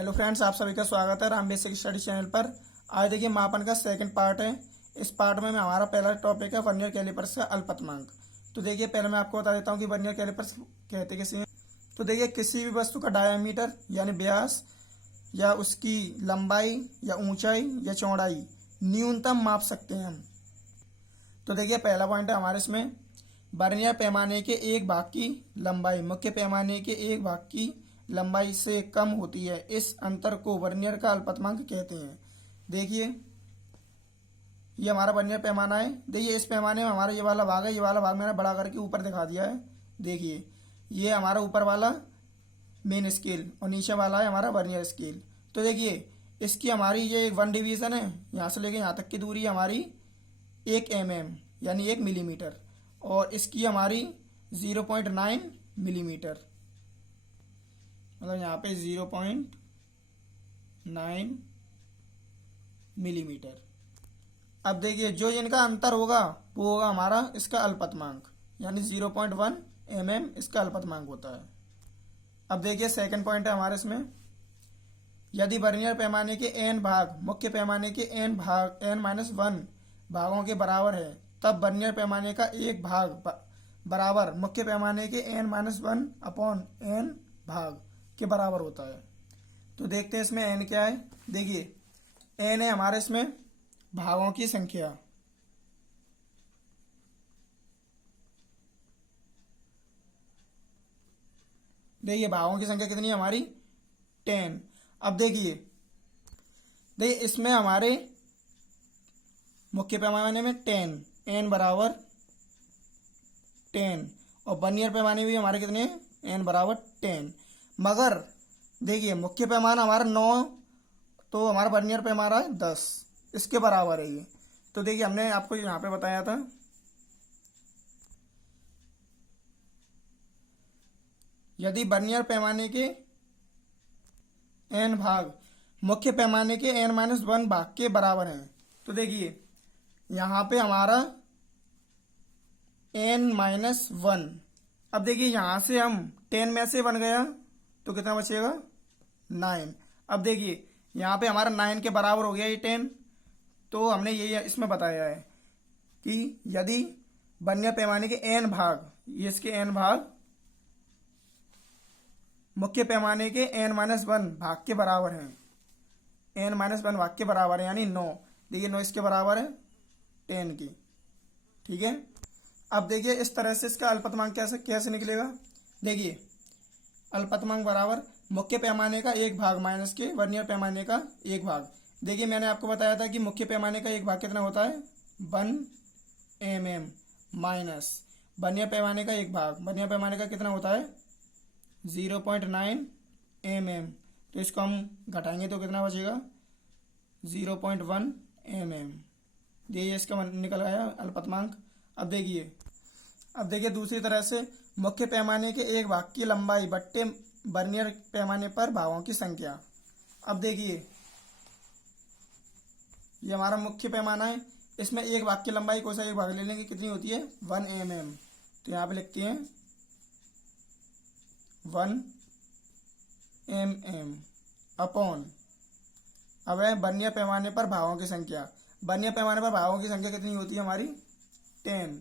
Hello friends, आप सभी का स्वागत है राम बेसिक स्टडी चैनल पर। आज देखिए मापन का सेकंड पार्ट है। इस पार्ट में हमारा पहला टॉपिक है वर्नियर कैलिपर्स का अल्पतमांक। तो देखिए पहले मैं आपको बता देता हूँ कि वर्नियर कैलिपर्स कहते किसे हैं। तो देखिए किसी भी वस्तु का डायमीटर यानी व्यास या उसकी लंबाई या ऊंचाई या चौड़ाई न्यूनतम माप सकते हैं हम। तो देखिए पहला पॉइंट है हमारे इसमें, वर्नियर पैमाने के एक भाग की लंबाई मुख्य पैमाने के एक भाग की लंबाई से कम होती है। इस अंतर को वर्नियर का अल्पतमांक कहते हैं। देखिए ये हमारा वर्नियर पैमाना है। देखिए इस पैमाने में हमारा ये वाला भाग है, ये वाला भाग मैंने बड़ा करके ऊपर दिखा दिया है। देखिए ये हमारा ऊपर वाला मेन स्केल और नीचे वाला है हमारा वर्नियर स्केल। तो देखिए इसकी हमारी ये 1 डिवीजन है, यहाँ से लेके यहाँ तक की दूरी हमारी 1 mm यानी 1 मिलीमीटर, और इसकी हमारी 0.9 मिलीमीटर, मतलब यहाँ पे 0.9 मिलीमीटर। अब देखिए जो इनका अंतर होगा वो होगा हमारा इसका अल्पतमांक, यानी 0.1 mm इसका अल्पतमांक होता है। अब देखिए सेकंड पॉइंट है हमारे इसमें, यदि वर्नियर पैमाने के n भाग मुख्य पैमाने के n भाग n-1 भागों के बराबर है, तब वर्नियर पैमाने का एक भाग बराबर मुख्य पैमाने के n-1 अपॉन n भाग के बराबर होता है। तो देखते हैं इसमें n क्या है। देखिए n है हमारे इसमें भागों की संख्या। देखिए भागों की संख्या कितनी है हमारी 10। अब देखिए इसमें हमारे मुख्य पैमाने में 10 n बराबर 10 और वर्नियर पैमाने भी हमारे कितने n बराबर 10। मगर देखिए मुख्य पैमाना हमारा 9 तो हमारा वर्नियर पैमाना 10, इसके बराबर है ये। तो देखिए हमने आपको यहाँ पे बताया था यदि वर्नियर पैमाने के n भाग मुख्य पैमाने के n-1 भाग के बराबर हैं, तो देखिए यहाँ पे हमारा n-1। अब देखिए यहाँ से हम 10 में से 1 गया तो कितना बचेगा 9। अब देखिए यहाँ पे हमारा 9 के बराबर हो गया ये 10। तो हमने ये इसमें बताया है कि यदि वर्नियर पैमाने के n भाग, ये इसके n भाग मुख्य पैमाने के n-1 भाग के बराबर हैं, n-1 भाग के बराबर है यानी 9। देखिए 9 इसके बराबर है 10 की, ठीक है। अब देखिए इस तरह से इसका अल्पतमांक कैसे निकलेगा। देखिए अल्पतमांक बराबर मुख्य पैमाने का एक भाग माइनस के वर्नियर पैमाने का एक भाग। देखिए मैंने आपको बताया था कि मुख्य पैमाने का एक भाग कितना होता है 1 mm माइनस वर्नियर पैमाने का एक भाग, वर्नियर पैमाने का कितना होता है 0.9 mm। तो इसको हम घटाएंगे तो कितना बचेगा 0.1 mm। देखिए इसका निकल आया अल्पतमांक। अब देखिए दूसरी तरह से मुख्य पैमाने के एक भाग की लंबाई बट्टे वर्नियर पैमाने पर भागों की संख्या। अब देखिए ये हमारा मुख्य पैमाना है, इसमें एक भाग की लंबाई को सा एक भाग ले लेंगे, कितनी होती है 1 mm। तो यहाँ पे लिखते हैं 1 mm अपॉन, अब है वर्नियर पैमाने पर भागों की संख्या। वर्नियर पैमाने पर भागों की संख्या कितनी होती है हमारी 10,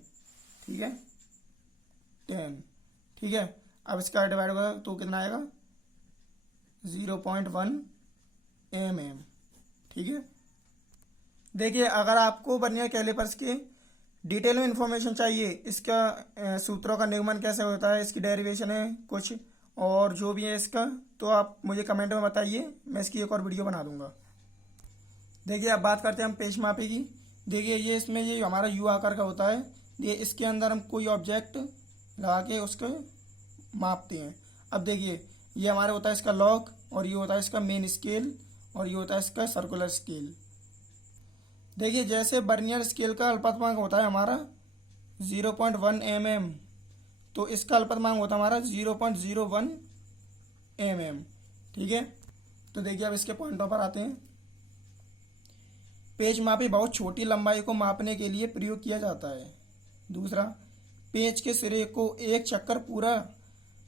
ठीक है 10, ठीक है। अब इसका डिवाइड होगा तो कितना आएगा 0.1 mm, ठीक है। देखिए अगर आपको वर्नियर कैलिपर्स की डिटेल में इंफॉर्मेशन चाहिए, इसका सूत्रों का निगमन कैसे होता है, इसकी डेरिवेशन है कुछ और जो भी है इसका, तो आप मुझे कमेंट में बताइए, मैं इसकी एक और वीडियो बना दूंगा। देखिए अब बात करते हैं हम पेच मापी की। देखिए ये इसमें ये हमारा यू आकार का होता है। ये इसके अंदर हम कोई ऑब्जेक्ट लगा के उसको मापते हैं। अब देखिए ये हमारा होता है इसका लॉग, और ये होता है इसका मेन स्केल, और ये होता है इसका सर्कुलर स्केल। देखिए जैसे वर्नियर स्केल का अल्पतमांक होता है हमारा 0.1 mm, तो इसका अल्पतमांक होता है हमारा 0.01 mm, ठीक है। तो देखिए अब इसके पॉइंटों पर आते हैं। पेच मापी बहुत छोटी लंबाई को मापने के लिए प्रयोग किया जाता है। दूसरा, पेच के सिरे को एक चक्कर पूरा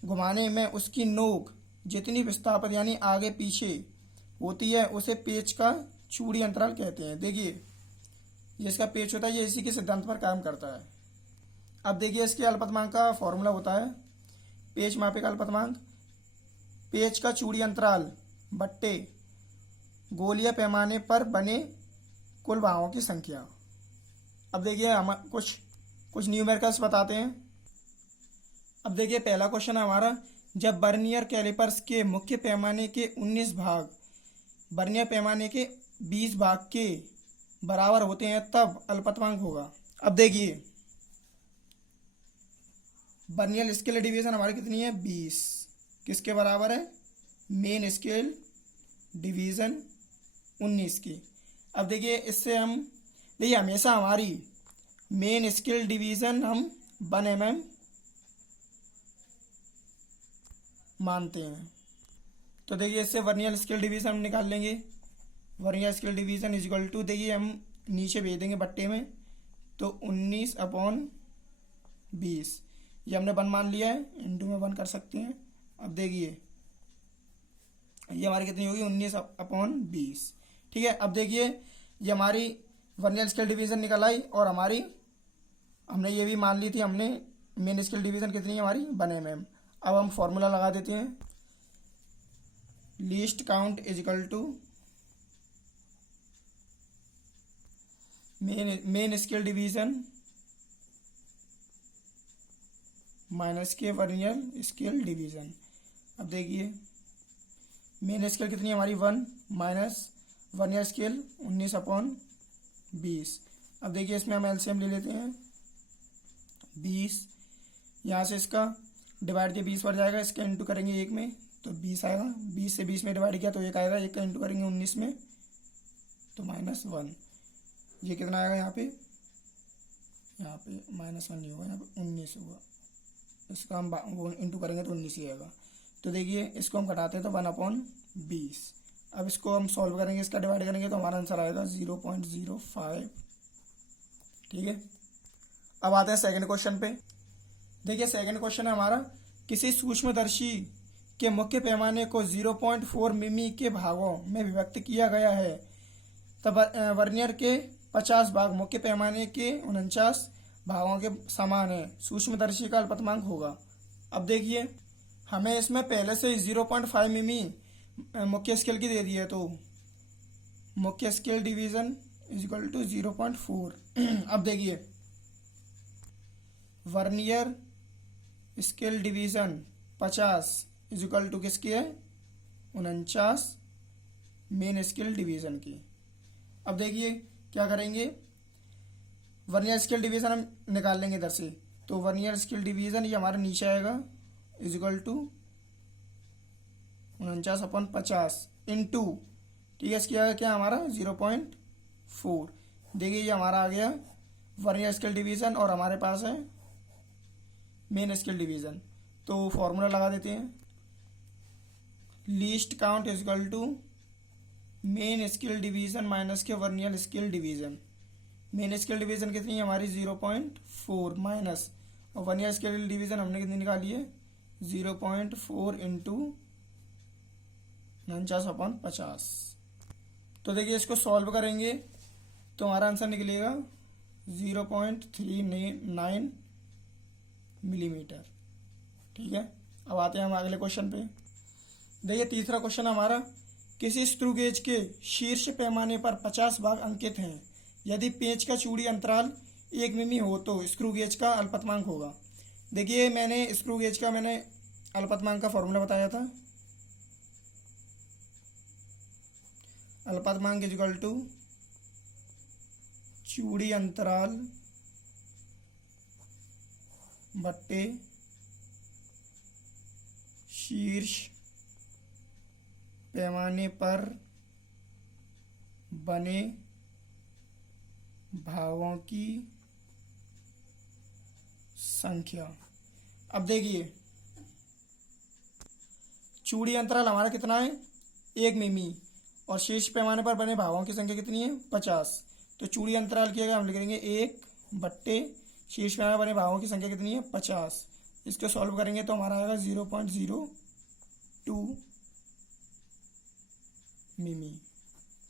घुमाने में उसकी नोक जितनी विस्थापित यानी आगे पीछे होती है उसे पेच का चूड़ी अंतराल कहते हैं। देखिए ये इसका पेच होता है, ये इसी के सिद्धांत पर काम करता है। अब देखिए इसके अल्पतमांक का फॉर्मूला होता है पेच मापे का अल्पतमांक पेच का चूड़ी अंतराल बट्टे गोलीय पैमाने पर बने कुल भावों की संख्या। अब देखिए हम कुछ न्यूमेरिकल्स बताते हैं। अब देखिए पहला क्वेश्चन है हमारा, जब वर्नियर कैलिपर्स के मुख्य पैमाने के 19 भाग वर्नियर पैमाने के 20 भाग के बराबर होते हैं तब अल्पतमांक होगा। अब देखिए वर्नियर स्केल डिवीजन हमारी कितनी है 20, किसके बराबर है मेन स्केल डिवीजन 19 की। अब देखिए इससे हम देखिए हमेशा हमारी मेन स्केल डिवीजन हम 1 mm मानते हैं। तो देखिए इससे वर्नियर स्केल डिवीजन हम निकाल लेंगे। Vernier scale division is equal to देखिए हम नीचे भेज देंगे बट्टे में, तो 19/20 ये हमने 1 मान लिया है, इंटू में 1 कर सकते हैं। अब देखिए ये हमारी कितनी होगी 19/20, ठीक है। अब देखिए ये हमारी वर्नियर स्केल डिवीजन निकल आई और हमारी हमने ये भी मान ली थी हमने मेन स्केल डिवीजन कितनी है हमारी 1 mm। अब हम फॉर्मूला लगा देते हैं, least count is equal to main scale division minus के वर्नियर स्केल डिवीजन। अब देखिए मेन स्केल कितनी है हमारी 1 माइनस वर्नियर स्केल 19/20। अब देखिए इसमें हम एलसीएम ले लेते हैं 20, यहाँ से इसका डिवाइड के 20 बढ़ जाएगा, इसका इंटू करेंगे 1 में तो 20 आएगा, 20 से 20 में डिवाइड किया तो 1 आएगा, 1 का इंटू करेंगे 19 में तो -1। ये कितना आएगा यहाँ पे -1 नहीं होगा, यहाँ पे 19 होगा, इसका हम वो इंटू करेंगे तो 19 ही आएगा। तो देखिए इसको हम घटाते हैं तो 1/20। अब इसको हम सॉल्व करेंगे, इसका डिवाइड करेंगे तो हमारा आंसर आएगा 0.05, ठीक है। अब आते हैं सेकंड क्वेश्चन पे। देखिए सेकंड क्वेश्चन है हमारा, किसी सूक्ष्मदर्शी के मुख्य पैमाने को 0.4 मिमी के भागों में विभक्त किया गया है तब वर्नियर के 50 भाग मुख्य पैमाने के 49 भागों के समान है, सूक्ष्मदर्शी का अल्पतमांक होगा। अब देखिए हमें इसमें पहले से 0.5 मिमी मुख्य स्केल की दे दी है, तो मुख्य scale division is equal to 0.4। अब देखिए vernier scale division 50 is equal to किसकी है 49 मेन स्केल डिवीजन की। अब देखिए क्या करेंगे, वर्नियर स्केल डिवीजन हम निकाल लेंगे इधर से, तो वर्नियर स्केल डिवीजन ये हमारे नीचे आएगा इज इक्वल टू 49/50 इंटू, ठीक है, इसकी आएगा क्या हमारा 0.4। देखिए ये हमारा आ गया वर्नियर स्केल डिवीजन और हमारे पास है मेन स्केल डिवीजन। तो फॉर्मूला लगा देते हैं, least count is equal to main scale division minus के vernier scale division. Main scale division कितनी है हमारी 0.4 माइनस, और वर्नियर स्केल डिवीजन हमने कितनी निकाली है 0.4 इंटू 49/50। तो देखिए इसको सॉल्व करेंगे तो हमारा आंसर निकलेगा 0.39 मिलीमीटर, ठीक है। अब आते हैं हम अगले क्वेश्चन पे। देखिए तीसरा क्वेश्चन हमारा, किसी स्क्रू गेज के शीर्ष पैमाने पर 50 भाग अंकित हैं, यदि पेंच का चूड़ी अंतराल 1 मिमी हो तो स्क्रू गेज का अल्पतमांक होगा। देखिए मैंने स्क्रू गेज का अल्पतमांक का फॉर्मूला बताया था, अल्पतमांक इज इक्वल टू चूड़ी अंतराल बट्टे शीर्ष पैमाने पर बने भागों की संख्या। अब देखिए चूड़ी अंतराल हमारा कितना है 1 मिमी और शीर्ष पैमाने पर बने भागों की संख्या कितनी है 50। तो चूड़ी अंतराल की जगह हम लिख देंगे 1 शीर्ष पैमाने पर बने भागों की संख्या कितनी है 50। इसको सॉल्व करेंगे तो हमारा आएगा 0.02 मिमी।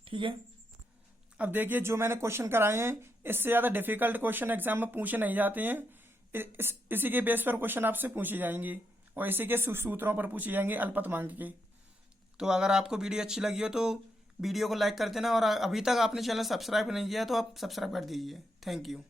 ठीक है, अब देखिए जो मैंने क्वेश्चन कराए हैं इससे ज़्यादा डिफिकल्ट क्वेश्चन एग्जाम में पूछे नहीं जाते हैं। इसी के बेस पर क्वेश्चन आपसे पूछी जाएंगी और इसी के सूत्रों पर पूछी जाएंगी अल्पतमांक की। तो अगर आपको वीडियो अच्छी लगी हो तो वीडियो को लाइक कर देना, और अभी तक आपने चैनल सब्सक्राइब नहीं किया तो आप सब्सक्राइब कर दीजिए। Thank you.